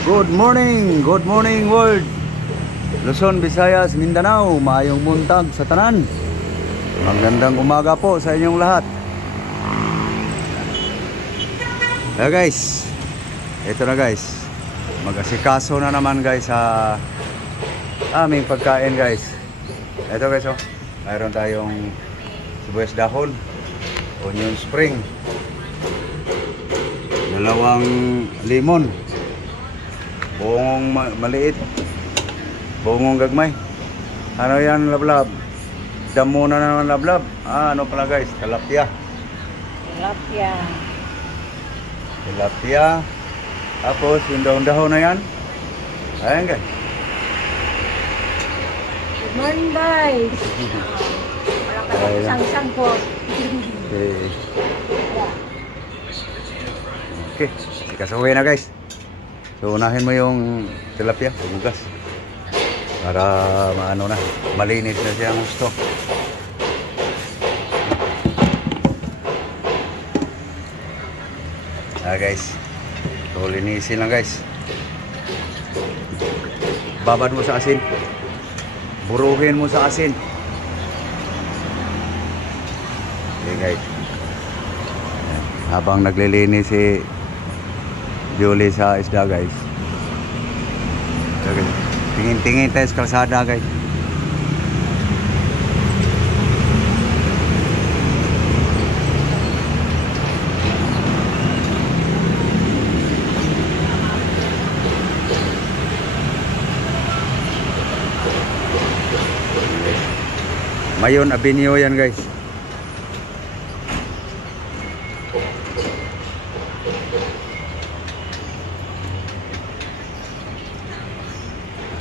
Good morning world. Luzon, Visayas, Mindanao, maayong buntag sa tanan. Magandang umaga po sa inyong lahat. Guys, ito na guys, mag-asikaso na naman guys sa aming pagkain guys. Ito guys, oh, mayroon tayong sibuyas dahon, onion spring, dalawang limon, bungong maliit, bungong gagmay. Ano yan, lablab? Damo na naman lablab. Ano pala guys? Tilapia. Tilapia. Tapos yung dahon-dahon na yan. Ayan guys. Good morning guys. Wala ka sang-sang po. Okay. Sikasuhin na guys. So unahin mo yung tilapia, bugas. Para maano na, malinis na siya ang gusto. Guys, so linisin lang guys. Babad mo sa asin, buruhin mo sa asin. Okay guys, habang naglilinis si Julie sa isda guys. Okay. Tingin-tingin tayo sa kalsada guys. Mayon Avenue yan guys.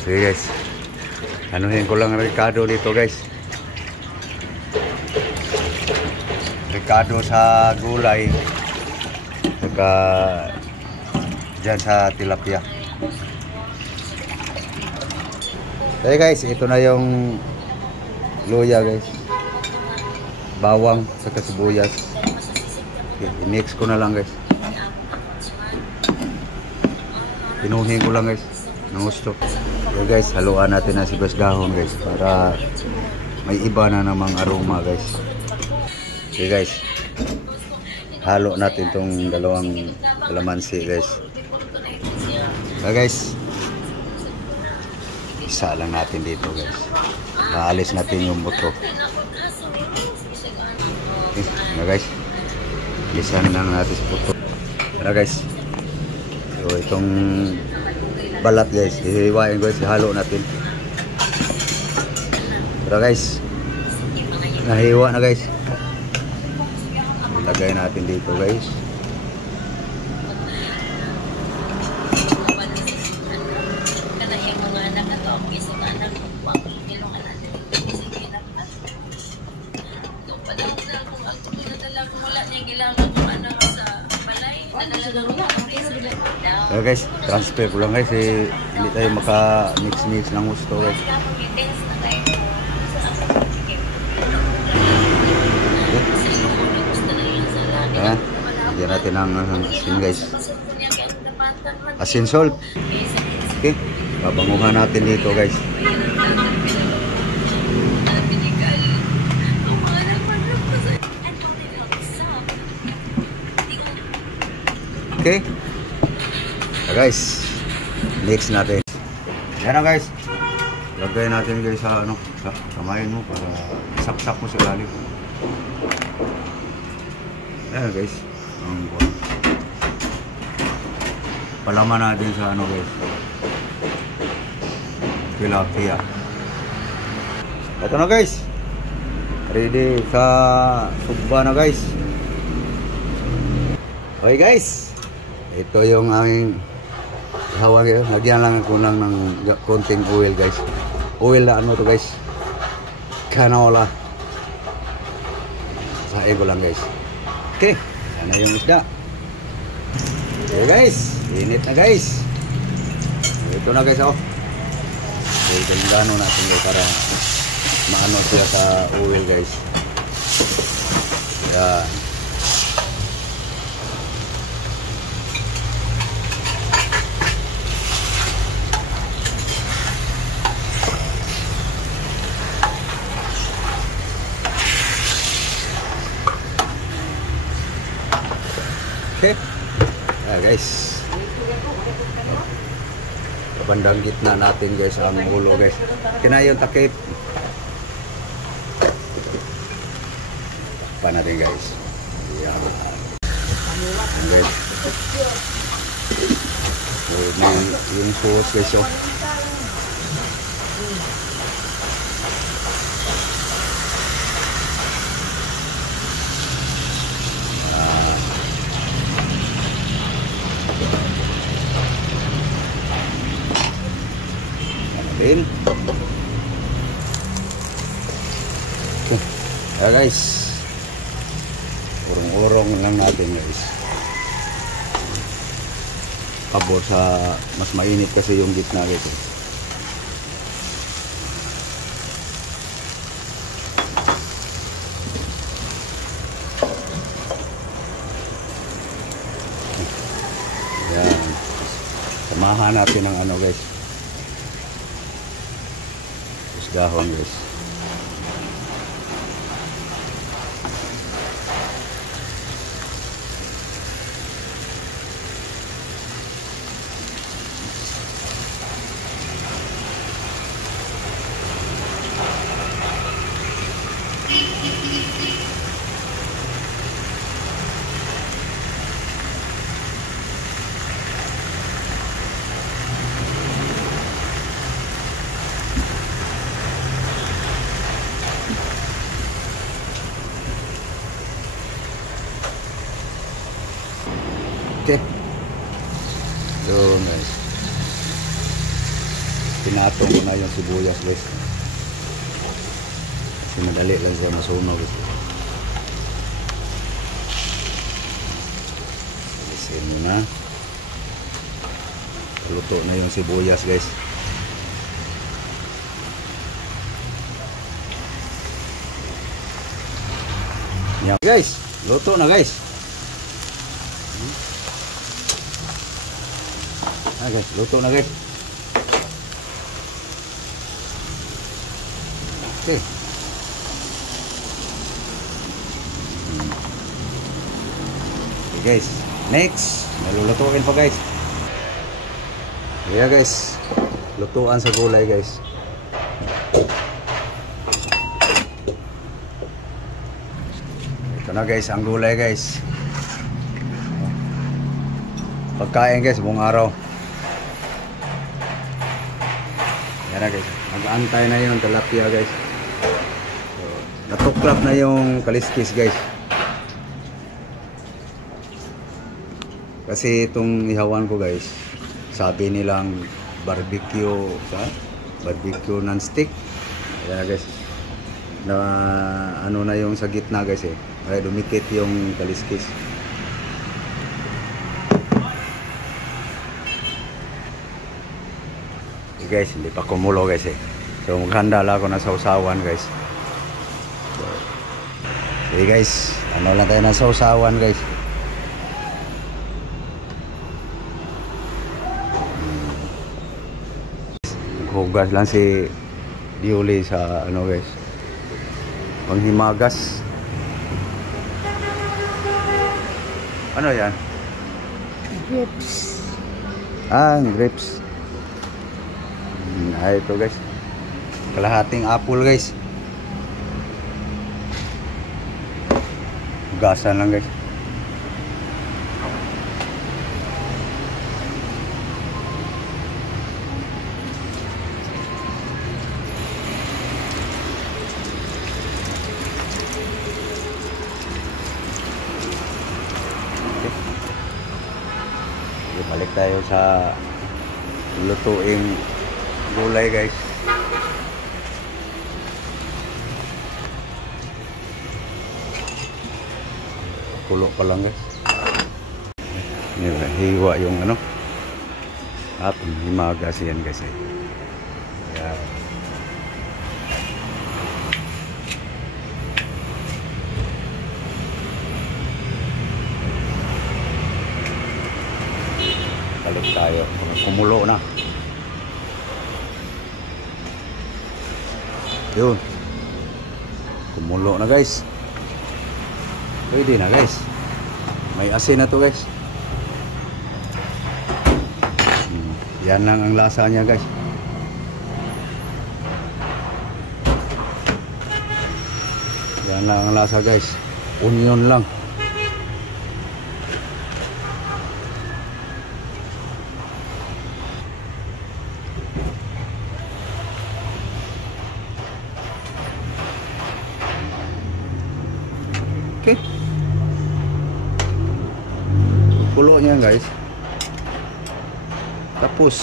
Sige guys, anuhin ko lang Ricardo dito guys. Ricardo sa gulay, saka dyan sa tilapia. Okay guys, ito na yung luya guys, bawang saka sibuyas. Okay, i-mix ko na lang guys. Pinuhin ko lang guys ng gusto. So guys, haluan natin na sibuyas dahon guys para may iba na namang aroma guys. Okay guys, halo natin tong dalawang kalamansi guys. Okay guys, isa lang natin dito guys. Naalis natin yung buto. Okay, na guys, lisan lang natin sa buto. Na guys, so itong balat guys, hihiwain guys, ihalo natin. Pero guys, nahiwa na guys. Lagay natin dito guys. So guys, transfer ko lang guys, hindi tayo maka-mix ng gusto guys. Ayan, lagyan natin ang asin guys, asin salt. Okay, babanguhan natin dito guys. Okay, so guys, mix natin. Yan na guys, lagay natin guys sa ano, sa kamayin mo para saksak mo sa lalim. Yan guys, palaman natin sa ano guys, tilapia. Ito na guys, ready sa sugba na guys. Okay guys, ito yung aming hawag. Lagyan lang ako ng konting oil guys. Oil na ano to guys, canola. Sain ko lang guys. Okay, sana yung isda. Okay guys, init na guys. Ito na guys, oh. Okay, gano natin guys para maano siya sa oil guys. Yan. guys. Bandang gitna natin guys ang ulo guys. Kinayon takip. Pa natin guys. Yan. Guys. So, yung sauce guys oh. Din. Guys. Urong-urong lang natin guys. Pabor sa mas mainit kasi yung gitna guys. Yan. Samahan natin ng ano guys. Dahon guys. Okay. So guys. Pinatong ko na yung sibuyas guys. Kasi madali lang siya masunog guys. Alisin mo na. Luto na yung sibuyas guys. Yan guys. Luto na guys. Guys, luto na guys. Okay. Okay guys, next, nalulutuin pa guys. Yeah guys, lutuan sa gulay guys. Ito na guys, ang gulay guys. Pagkain guys, buong araw. Yan na guys, nag-antay na yung tilapia guys. So, natuklap na yung kaliskis guys. Kasi itong ihawan ko guys, sabi nilang barbecue non-stick. Yan na guys, na ano na yung sa gitna guys eh, kaya dumikit yung kaliskis. Guys, hindi pa kumulo guys eh. So maghanda lang ako na sausawan guys. So, okay guys, ano lang tayo ng sausawan guys. Naghugas lang si Diuli sa ano guys, panghimagas. Ano yan? Grapes. Grapes. Ito guys, kalahating apple guys. Gasan lang guys. Okay, balik tayo sa lutuing gulay guys. Kulo pa lang guys. Hiwa yung ano. Himagas yan guys eh. Yan. Balik tayo. Kumulo na. Yun. Kumulo na guys. Pwede na guys. May asin na to guys. Yan lang ang lasa niya guys. Yan lang ang lasa guys. Onion lang. Okay. Kulo niya guys. Tapos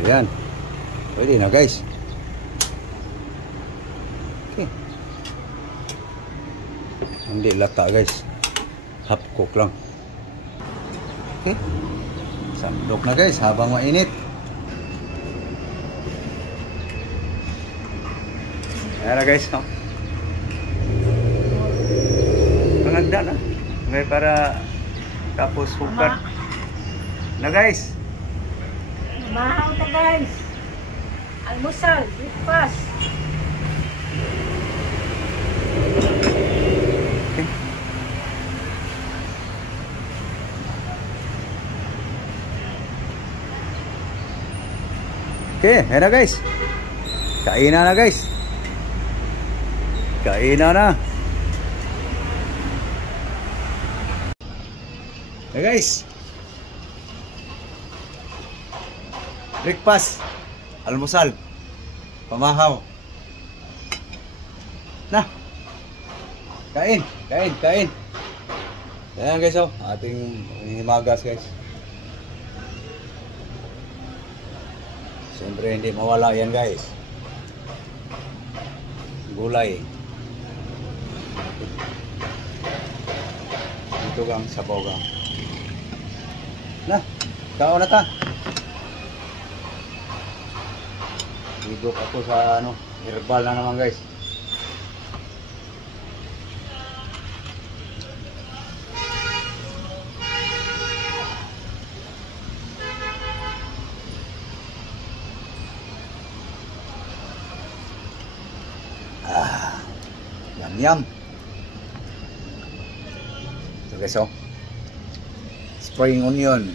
ayan. Pwede na guys. Okay. Hindi lata guys. Half cook lang. Okay. Sandok na guys habang mainit. Ayan na guys. No? Pangagda na. May para tapos hukad. Na guys. Mahaw na guys. Almusal, breakfast. Okay, ayan na guys. Kainan na guys. Kainan na. Hey guys. Breakfast. Almusal. Pamahaw. Na. Kain, kain, kain. Ayan guys, oh, ating himagas guys. Siyempre hindi mawala yan guys. Gulay. Ito gang sabaw gang. Na, kaon na ta. Higop ako sa ano, herbal na naman guys. Yum yum. So guys, oh, spring onion,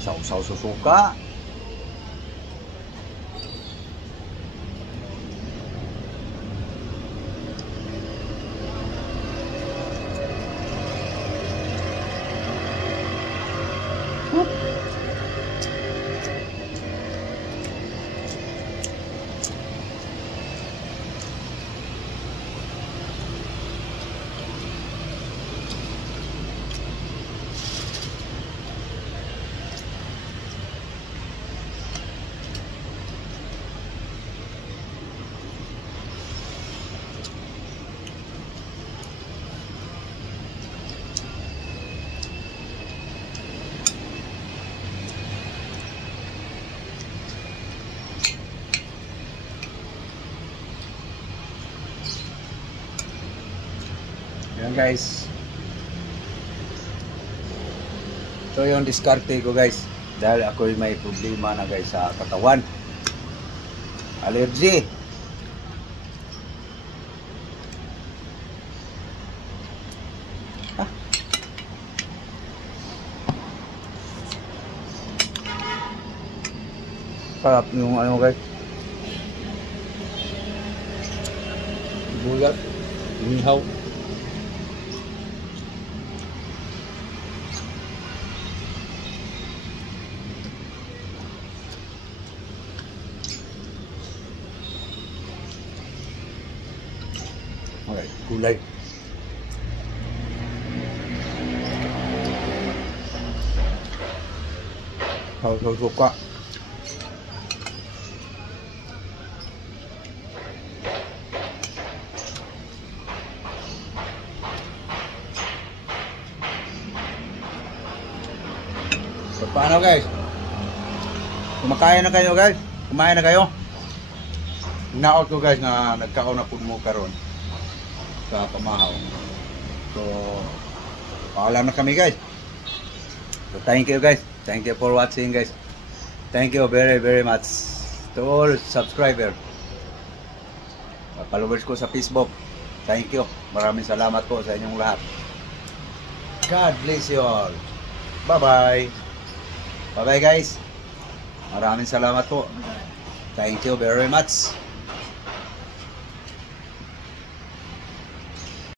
sausaw susuka, yan guys. So yung diskarte ko guys, dahil ako may problema na guys sa katawan, allergy. Sarap yung ano guys, bulat, inihaw. Okay, gulay. Sausaw suka. So, paano guys? Kumakain na kayo guys? Kumain na kayo? Naot ko guys na nagkaon na po mo karon sa pamahaw. So, paalam na kami guys. So, thank you guys. Thank you for watching guys. Thank you very very much to all subscriber. Followers ko sa Facebook. Thank you. Maraming salamat po sa inyong lahat. God bless you all. Bye-bye. Bye-bye guys. Maraming salamat po. Thank you very much.